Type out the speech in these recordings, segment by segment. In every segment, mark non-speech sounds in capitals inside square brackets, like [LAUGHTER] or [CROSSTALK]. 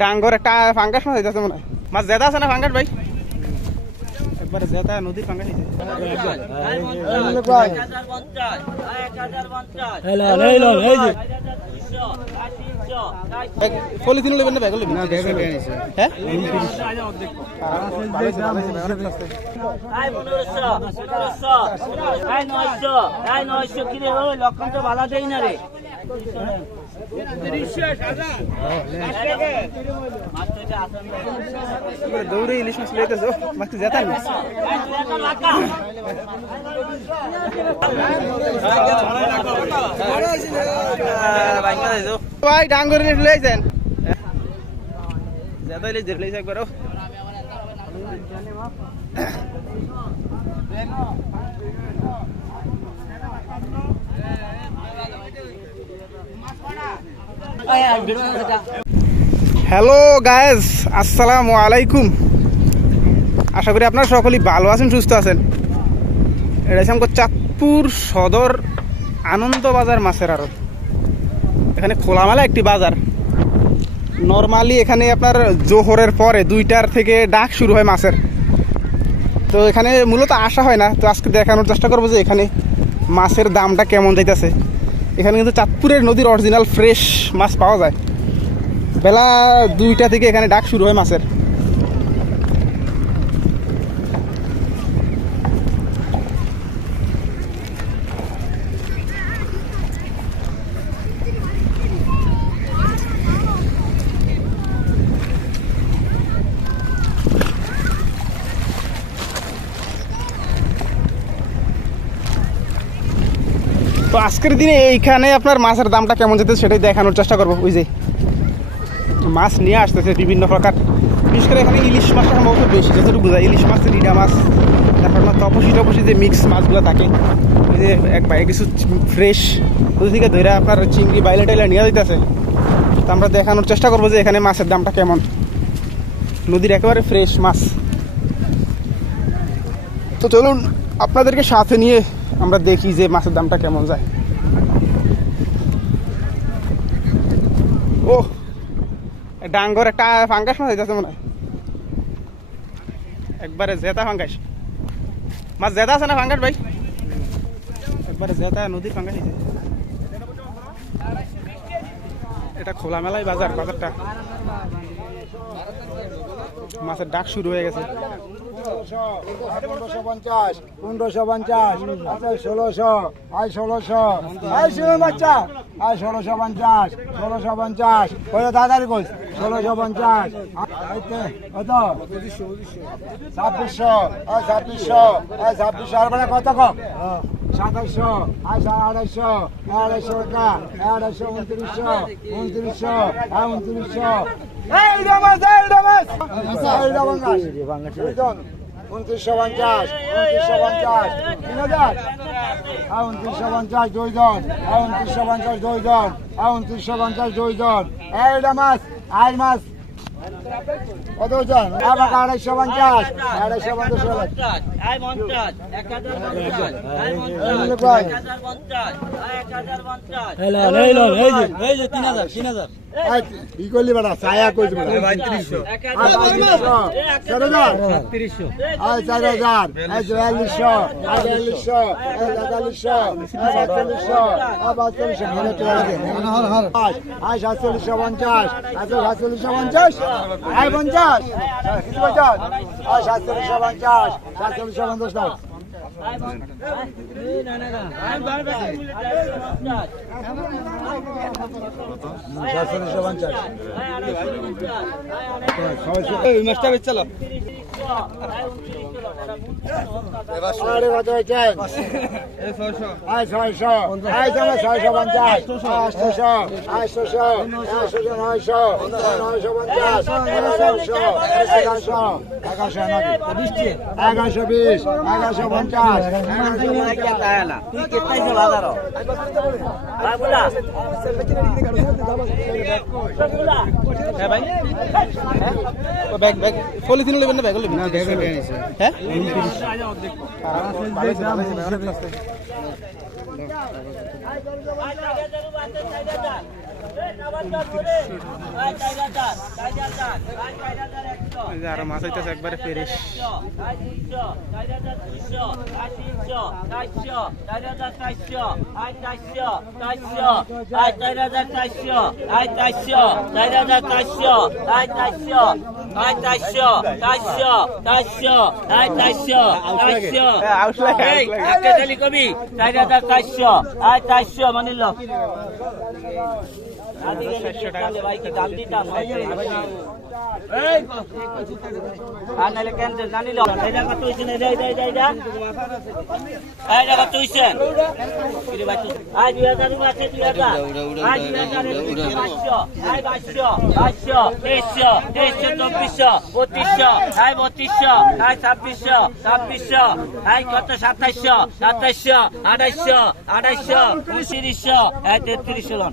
ডাঙ্গর একটা ফাঙ্গাস মাছ হইতেছে মনে হয়। মাছ জেদা আছে না ফাঙ্গাস ভাই? একবারে জেদা নদীর ফাঙ্গাস পলিথিন নেবেন না ব্যাগ হ্যাঁ? লক্ষণ তো ভালো দেই না রে। দৌড়ে ইলিশ মাছ লইতেছে ও, মাছ নেই ভাই ডাঙ্গর ইলিশ লইছেন জেতা ইলিশ ধরে লইছে একবার ও। হ্যালো গায়েস, আসসালামু আলাইকুম। আশা করি আপনারা সকলেই ভালো আছেন, সুস্থ আছেন। এটা হচ্ছে চাঁদপুর সদর আনন্দ বাজার মাছের আড়ত। এখানে খোলামেলা একটি বাজার। নর্মালি এখানে আপনার জোহরের পরে দুইটার থেকে ডাক শুরু হয় মাছের। তো এখানে মূলত আসা হয় না। তো আজকে দেখানোর চেষ্টা করব যে এখানে মাছের দামটা কেমন যাইতেছে। এখানে কিন্তু চাঁদপুরের নদীর অরিজিনাল ফ্রেশ মাছ পাওয়া যায়। বেলা দুইটা থেকে এখানে ডাক শুরু হয় মাছের। তো আজকের দিনে এইখানে আপনার মাছের দামটা কেমন যেতে সেটাই দেখানোর চেষ্টা করব, ওই যে। মাছ নিয়ে আসতেছে বিভিন্ন প্রকার। বিশেষ করে এখানে ইলিশ মাছটা সম্ভবত বেশি, যতটুকু বোঝায়। ইলিশ মাছ, রিডা মাছ, তারপর আপনার তপসি টপসি যে মিক্স মাছগুলো থাকে, ওই যে এক বাইরে কিছু ফ্রেশ ওই থেকে ধরে আপনার চিংড়ি, বাইলে টাইলে নিয়ে দিতেছে তো আমরা দেখানোর চেষ্টা করব যে এখানে মাছের দামটা কেমন। নদীর একেবারে ফ্রেশ মাছ। তো চলুন, আপনাদেরকে সাথে নিয়ে আমরা দেখি যে মাছের দামটা কেমন যায়। ও ডাঙ্গর একটা ফাঙ্গাস মাছ হইতেছে মনে হয়। একবারে জেতা ফাঙ্গাস। মাছ জেতা আছে না ফাঙ্গাস ভাই? একবারে জেতা নদীর ফাঙ্গাস হয়েছে এটা খোলামেলাই বাজার, বাজারটা। মাছের ডাক শুরু হয়ে গেছে। পনেরোশো পঞ্চাশ পনেরোশো পঞ্চাশ আচ্ছা ষোলোশো আই ষোলোশো আই শুনুন বাচ্চা আই ষোলোশো পঞ্চাশ ষোলোশো পঞ্চাশ ওই দাদারি কই ষোলোশো পঞ্চাশ কত ছাব্বিশশো আই ছাব্বিশশো আই ছাব্বিশশো আর মানে কত কম সাতাশশো আই আড়াইশো আড়াইশো টাকা আড়াইশো উনত্রিশশো উনত্রিশশো আই উনত্রিশশো এই দুইজন উনত্রিশশো পঞ্চাশ উনত্রিশশো পঞ্চাশ, তিন হাজার। আর উনত্রিশশো পঞ্চাশ, দুইজন। আর উনত্রিশশো পঞ্চাশ, দুইজন। আর উনত্রিশশো পঞ্চাশ, দুইজন। এইটা মাছ আই মাছ। কত ওজন? আমাকে আড়াইশো পঞ্চাশ। আড়াইশো পঞ্চাশ। এক হাজার? এক হাজার। আয় কি করলি বেটা? ছায়া কইছি বেটা। এক আর হাজার পঁয়ত্রিশশো। চার হাজার আয় চার হাজার। আয় চুয়াল্লিশশো আয় বিয়াল্লিশশো আয় তেতাল্লিশশো আয় সাতচল্লিশশো আয় বাচ্চল্লিশশো মনে তো লাগে আয় সাতচল্লিশশো পঞ্চাশ। আয় সাতচল্লিশশো পঞ্চাশ। আয় পঞ্চাশ। কিছু পঞ্চাশ আয় সাতচল্লিশশো পঞ্চাশ। সাতচল্লিশশো পঞ্চাশ দাও মাছটা বেচালো এগারোশো বিশ এগারোশো পঞ্চাশ পলিথিন নেবেন না ব্যাগ নেবেন না ব্যাগ হ্যাঁ আরও মাছ হইতেছে একবারে ফেরেশ আয় চারশো চার হাজার চারশো আয় চারশো চারশো আয় চার হাজার চারশো আয় চারশো চার হাজার চারশো আয় চারশো আয় চারশো চারশো চারশো আয় চারশো চারশো আউশ লাগে, এই, আউশ লাগে। একটা খালি কবি চার হাজার চারশো আয় চারশো মানিল ভাই কি দাম দিতাম সাতাইশশো সাতাইশশো আঠাইশশো আঠাইশশো উনত্রিশশো তেত্রিশশো লন।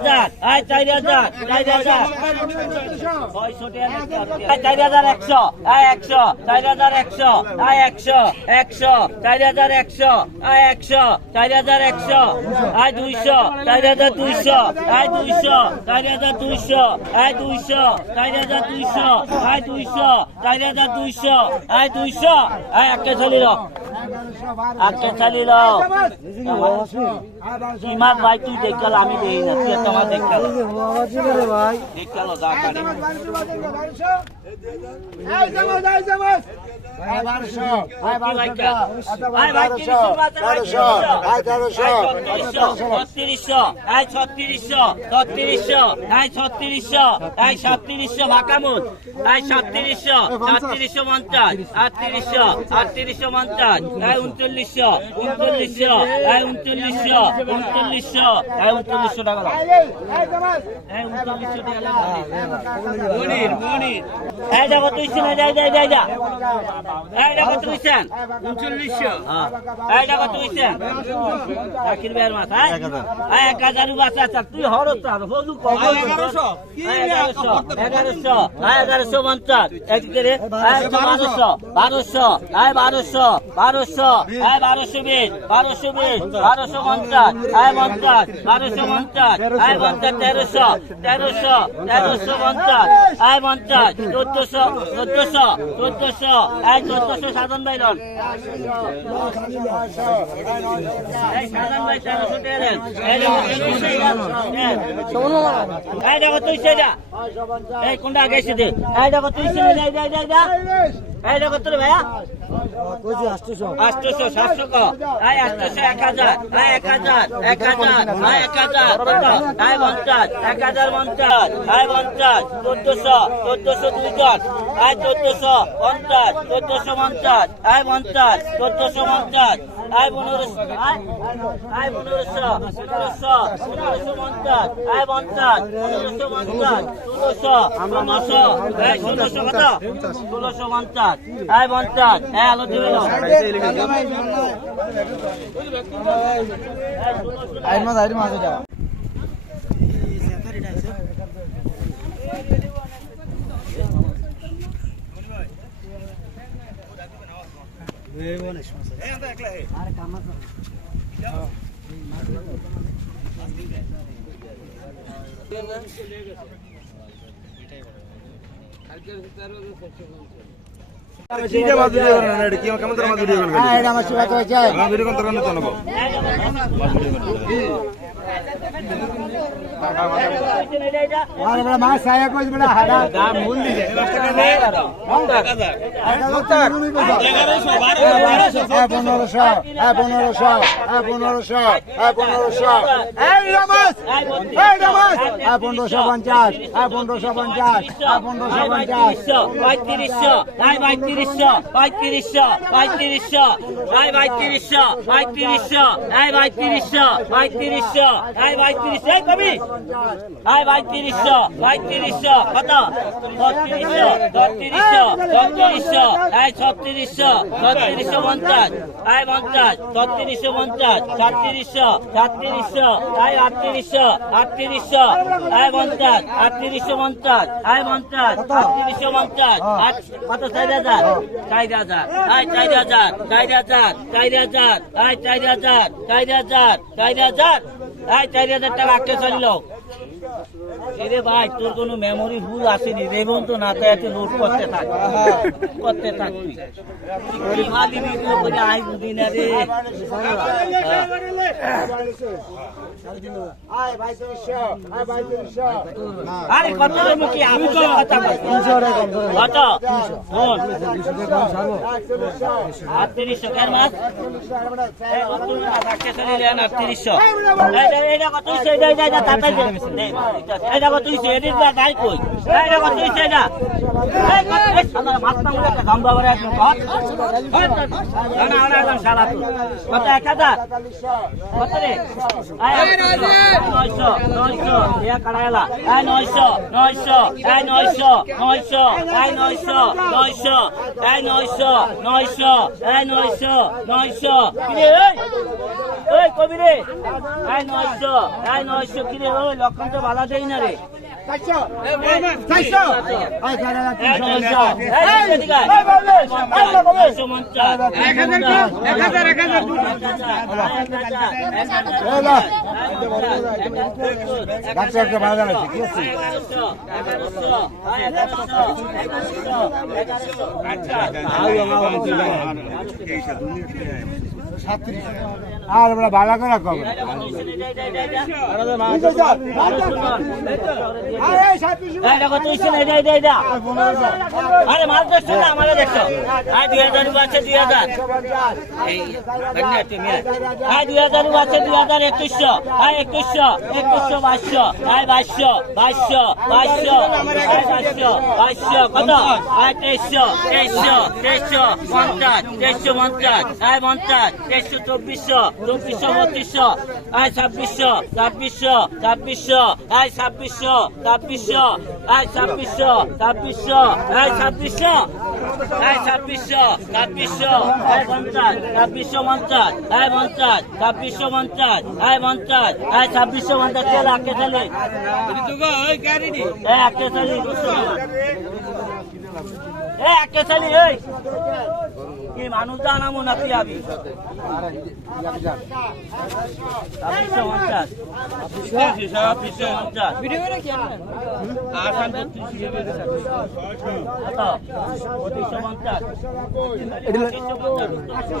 হাজার। আয়, চার হাজার চার হাজার। চার হাজার একশো। আয়, একশো। চার হাজার একশো। আয়, একশো। একশো। চার হাজার একশো। আয়, একশো। চার হাজার একশো। আয়, দুইশো। চার হাজার দুইশো। আয়, দুইশো। চার হাজার দুইশো। আয়, দুইশো। চার হাজার দুইশো। আয়, দুইশো। চার হাজার দুইশো। আয় দুইশো। আয় একটা চালিল একটা চালিল ইমার ভাই, তুই দেখাল, আমি দেখি না। তুই তোমার দেখাল। দেখাল, যা ছত্রিশশো আয় আয় আয় সাতত্রিশশো আয় সাতত্রিশশো পঞ্চাশ আটত্রিশশো আটত্রিশশো পঞ্চাশ আয় উনচল্লিশশো উনচল্লিশশো আয় উনচল্লিশশো উনচল্লিশশো আয় উনচল্লিশশো টাকা। আয় উনচল্লিশশো টাকা। মনির মনির এই দেখো তুইছেন এই যাই যাই যাই যা এই দেখো তুইছেন উনচল্লিশশো। এই দেখো তুইছেন চাকির বের মাছ হ্যাঁ এই এক হাজার বাচ্চা আচ্ছা তুই হরত আর হলু এগারোশো। এগারোশো। এগারোশো। এগারোশো। পঞ্চাশ। একদিকে রে। বারোশো। বারোশো। আয় বারোশো। বারোশো। আয় বারোশো বিশ। বারোশো বিশ। বারোশো পঞ্চাশ। আয় পঞ্চাশ। বারোশো পঞ্চাশ। আয় পঞ্চাশ তেরোশো। তেরোশো। তেরোশো পঞ্চাশ। আয় পঞ্চাশ। চোদ্দশো। চোদ্দশো। চোদ্দশো। আয় চোদ্দশো সাধন বাইরন এই সাধন ভাই তেরোশো তেরেন তুই সেটা। এই কোনটা আগে দে। দেখো, তুই এটা কত ভাইয়া। কইছি 800 800 700 কা আই 800 1000 আই 1000 1000 আই 1000 আই 50 1050 আই 50 1400 1400 দুই জন আই 1400 50 1450 আই 50 1450 আই 1500 আই আই 1500 1500 1550 আই 50 1550 1600 আমরা 900 1600 কত? 1650 বন্তাজ এই বন্তাজ এই আলো দিবে না আইর মাছ আইর মাছ যা। এই বনে মাছ এই আন্তা একলা হে আরে কাম। না যাও কালকের ভিতরে সবচেয়ে সাহেব কইস বেটা হাডা পনেরোশো হ্যাঁ পনেরোশো হ্যাঁ পনেরোশো হ্যাঁ পনেরোশো হ্যাঁ পনেরোশো পঞ্চাশ হ্যাঁ পনেরোশো পঞ্চাশ হ্যাঁ পনেরোশো পঞ্চাশ পঁয়ত্রিশশো পঁয়ত্রিশশো পঁয়ত্রিশশো পঁয়ত্রিশশো পঁয়ত্রিশশো পঁয়ত্রিশশো পঁয়ত্রিশশো পঁয়ত্রিশশো ভাই তিরিশশো এই কবি। ভাই তিরিশশো ভাই তিরিশশো কত? ছত্রিশশো ছত্রিশশো ছত্রিশশো আয় ছত্রিশশো ছত্রিশশো পঞ্চাশ আয় পঞ্চাশ ছত্রিশশো পঞ্চাশ সাতত্রিশশো সাতত্রিশশো আয় আটত্রিশশো আটত্রিশশো আয় পঞ্চাশ আটত্রিশশো পঞ্চাশ আয় পঞ্চাশ আটত্রিশশো পঞ্চাশ কত? চার হাজার চার হাজার আয় চার হাজার চার হাজার চার হাজার আয় চার হাজার চার হাজার চার হাজার আয় চারি হাজার টাকা আটকে চলিল। এরে ভাই তোর কোনো মেমোরি ভুল আসেনি রেবন তো না তাই লোড করতে থাক করতে থাক তুই কি ভাবি ভিডিও করে আই বুঝি না রে আরে কত মুখি আপুসে কথা বল কত ফোন আটত্রিশশো কেন মানে এলেন আটত্রিশশো এইটা কত হইছে এইটা এইটা নে, এইটা কত হইছে এদিক দা গাই কই? এইটা কত হইছে এটা এই কত সাদা মাথা মুড়ে একটা গামবা করে একদম কত না না না শালা তুই। কত এক হাজার? পঁয়তাল্লিশশো কত রে? আয় নয়শো নয়শো ইয়া কাড়াইলা লক্ষণ তো ভালো দেই না রে চারশো আর আমরা ভালো করে কম আরে মাল দেখছ না আমাকে দেখছ আয় দুই হাজার আছে দুই হাজার। আয়। দুই হাজার আছে দুই হাজার একুশশো। আয় একুশশো একুশশো বাইশশো। আয় বাইশশো বাইশশো বাইশশো। বাইশশো বাইশশো কত? আয় তেইশশো তেইশশো তেইশশো পঞ্চাশ তেইশশো পঞ্চাশ। আয় পঞ্চাশ তেইশশো চব্বিশশো চব্বিশশো বত্রিশশো আয় ছাব্বিশশো ছাব্বিশশো ছাব্বিশশো আয় ছাব্বিশশো ছাব্বিশশো আয় ছাব্বিশশো ছাব্বিশশো আয় ছাব্বিশশো আয় ছাব্বিশশো ছাব্বিশশো আয় পঞ্চাশ ছাব্বিশশো পঞ্চাশ আয় পঞ্চাশ ছাব্বিশশো পঞ্চাশ আয় পঞ্চাশ আয় ছাব্বিশশো পঞ্চাশ চলে আঁকে চলে। আঁকে চলি। এ আঁকে চলি এই। কি মানুষ জানামো না তুই ছাব্বিশশো পঞ্চাশ ছাব্বিশশো পঞ্চাশ কত পঁচিশশো পঞ্চাশ পঁচিশশো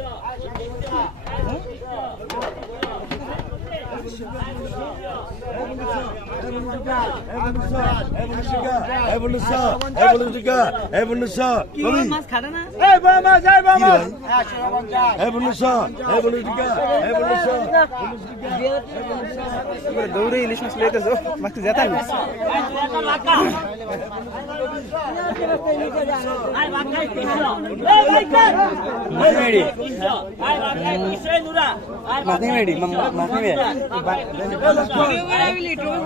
어? এই বাবা যাই বাবা এই বন্ধুসা এই বন্ধুটিকা এই বন্ধুসা দৌড়ে ইলিশ মাছ লইতেছো বাকি যেতাম না লালপুরা কে তুমি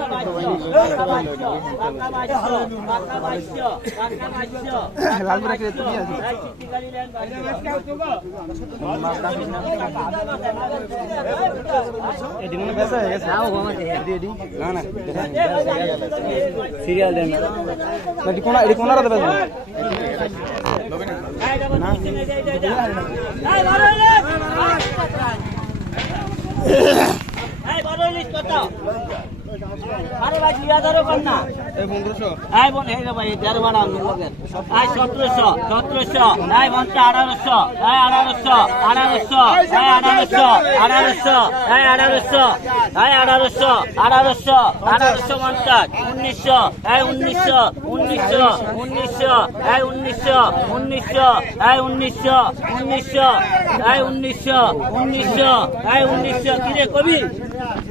মনে হয়ে সিরিয়াল দেন কোনা কত আরে ভাই দুই হাজারও কর না। আই বোন এই রে ভাই দেড় বাড়া আই সতেরোশো সতেরোশো আই বলছে আঠারোশো আই আঠারোশো আঠারোশো আই আঠারোশো আঠারোশো আই আঠারোশো আই আঠারোশো আঠারোশো আঠারোশো পঞ্চাশ উনিশশো আই উনিশশো উনিশশো উনিশশো আই উনিশশো উনিশশো আই উনিশশো উনিশশো আই উনিশশো উনিশশো আই উনিশশো। কিরে কবি?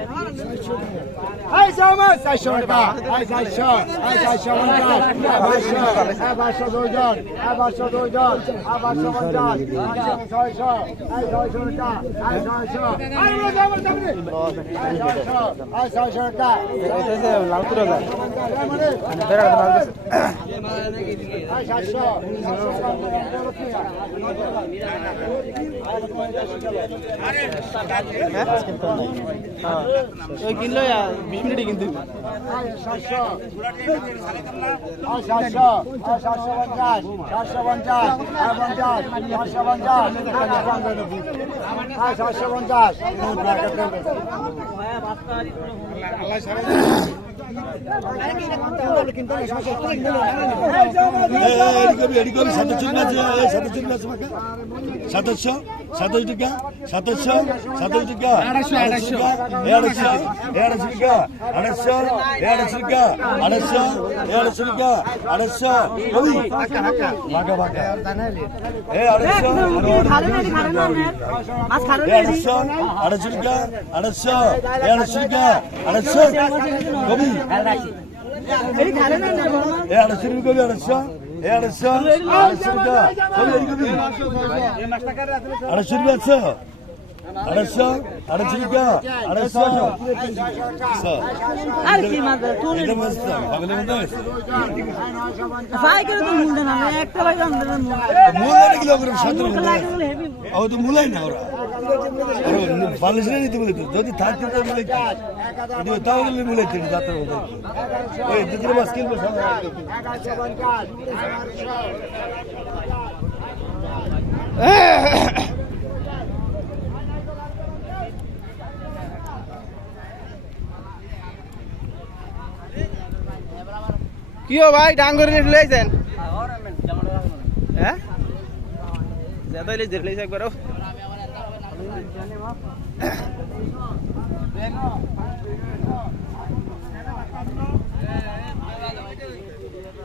কিছু করার নাই কথা বুঝেন না এই সমাজ চারশো টাকা এই চারশো এই চারশো পঞ্চাশ এই পাঁচশো এই পাঁচশো দুইজন এই পাঁচশো দুইজন এই পাঁচশো পঞ্চাশ এই ছয়শো এই ছয়শো টাকা এই ছয়শো এই ছয়শো এই ছয়শো টাকা লাউতুরা যায় এই সাতশো ওই কিনলো বিশ মিনিটে কিন্তু সাতশো সাতশো সাতশো পঞ্চাশ সাতশো পঞ্চাশ আর পঞ্চাশ সাতশো পঞ্চাশ সাতশো পঞ্চাশ সাতাশশো সাতাশ টাকা সাতাশশো সাতাশ টাকা আড়াইশো আড়াইশো আড়াইশো। টাকা আড়াইশো আড়াইশো টাকা আড়াইশো আড়াইশো টাকা আড়াইশো ওই। ভাগা ভাগা। এ আড়াইশো আড়াইশো আড়াইশো টাকা। আড়াইশো আড়াইশো টাকা আড়াইশো কবি। আড়াইশো টাকা আড়াইশো। এ আড়াইশো আড়াইশো টাকা কবি এই কবি আড়াইশো আড়াইশো টাকা আড়াইশো আর কি মাছ আছে ভাই কেউ তো মুন্ডে না একটা ভাই আমাদের মুন্ডে মূল কিলো করে হেভি ও তো মূলাই না ওরা বালিশ নিতে বলে যদি থাকতে তো এগারোশো পঞ্চাশ কি ও ভাই ডাঙ্গরি রেট লইছেন? হ্যাঁ? যাদা লইছে লইছে একবার কি মাছ কিনবি ওই দাড়িওয়ালা কিনে কিনতে না তুই এটা মাছ এর সব লোক দিল সব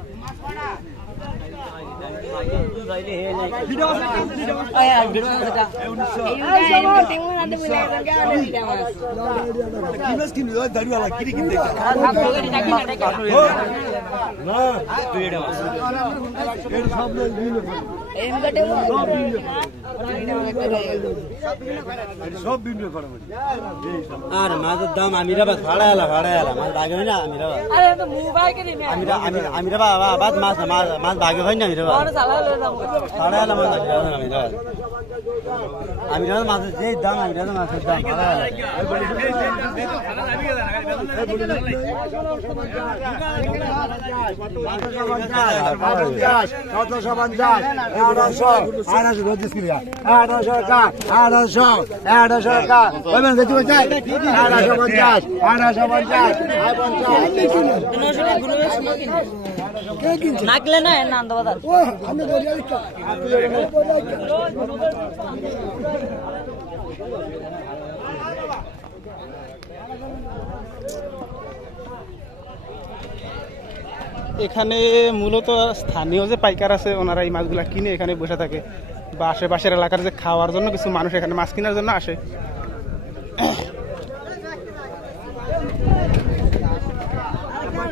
বিক্রি করা বলি আর মাছের দাম আমিরাবাদ ভাড়া এলা ভাড়া এলা মাছ ভাগে হয় না কে দিনে আমিরা আমি- আমিরাবাদ মাছ না, মাছ ভাগে হয় না আমিরাবাদ? আর আমিরাবাদ আমিরাবাদ মাছের যে দাম আমিরাবাদ মাছের দাম সতেরোশো পঞ্চাশ এগারোশো আঠারোশো বত্রিশ কিলো আঠারোশো টাকা আঠারোশো আঠারোশো দেখতে আঠারোশো পঞ্চাশ। আঠারোশো পঞ্চাশ পঞ্চাশ। এখানে মূলত স্থানীয় যে পাইকার আছে, ওনারা এই মাছগুলা কিনে এখানে বসে থাকে। বা আশেপাশের এলাকার যে খাওয়ার জন্য কিছু মানুষ এখানে মাছ কেনার জন্য আসে।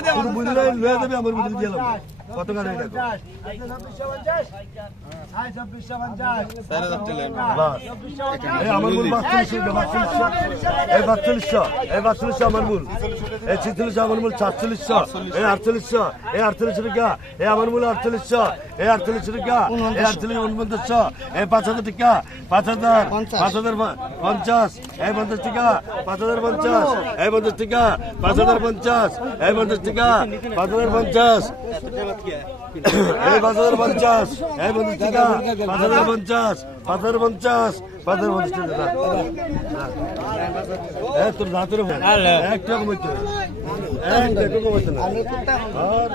দেব বুঝলে লয়ে দেবে আমার বুঝলে দিলাম কত ডাক বাস এই আমার মূল বাচ্চালিশশো বাচ্চালিশশো এই বাচ্চালিশশো এই বাচ্চালিশশো আমার মূল এই ছিচল্লিশশো আমার মূল সাতচল্লিশশো এই আটচল্লিশশো এই আটচল্লিশ টাকা এই আমার মূল আটচল্লিশশো এই আটচল্লিশ টাকা এই আটচল্লিশ উনপঞ্চাশশো এই পাঁচ হাজার টাকা পাঁচ হাজার পাঁচ হাজার পঞ্চাশ এই পঞ্চাশ টাকা পাঁচ হাজার পঞ্চাশ এই পঞ্চাশ টাকা পাঁচ হাজার পঞ্চাশ এই পঞ্চাশ টাকা পাঁচ হাজার পঞ্চাশ এই পাঁচ হাজার [COUGHS] পঞ্চাশ। এই পঞ্চাশ টাকা পাঁচ হাজার পঞ্চাশ পাঁচ হাজার পঞ্চাশ পাঁচ হাজার পঞ্চাশ টাকা। এ তোর দাঁতের একটা কমাইতে একটা কমাইতে না আর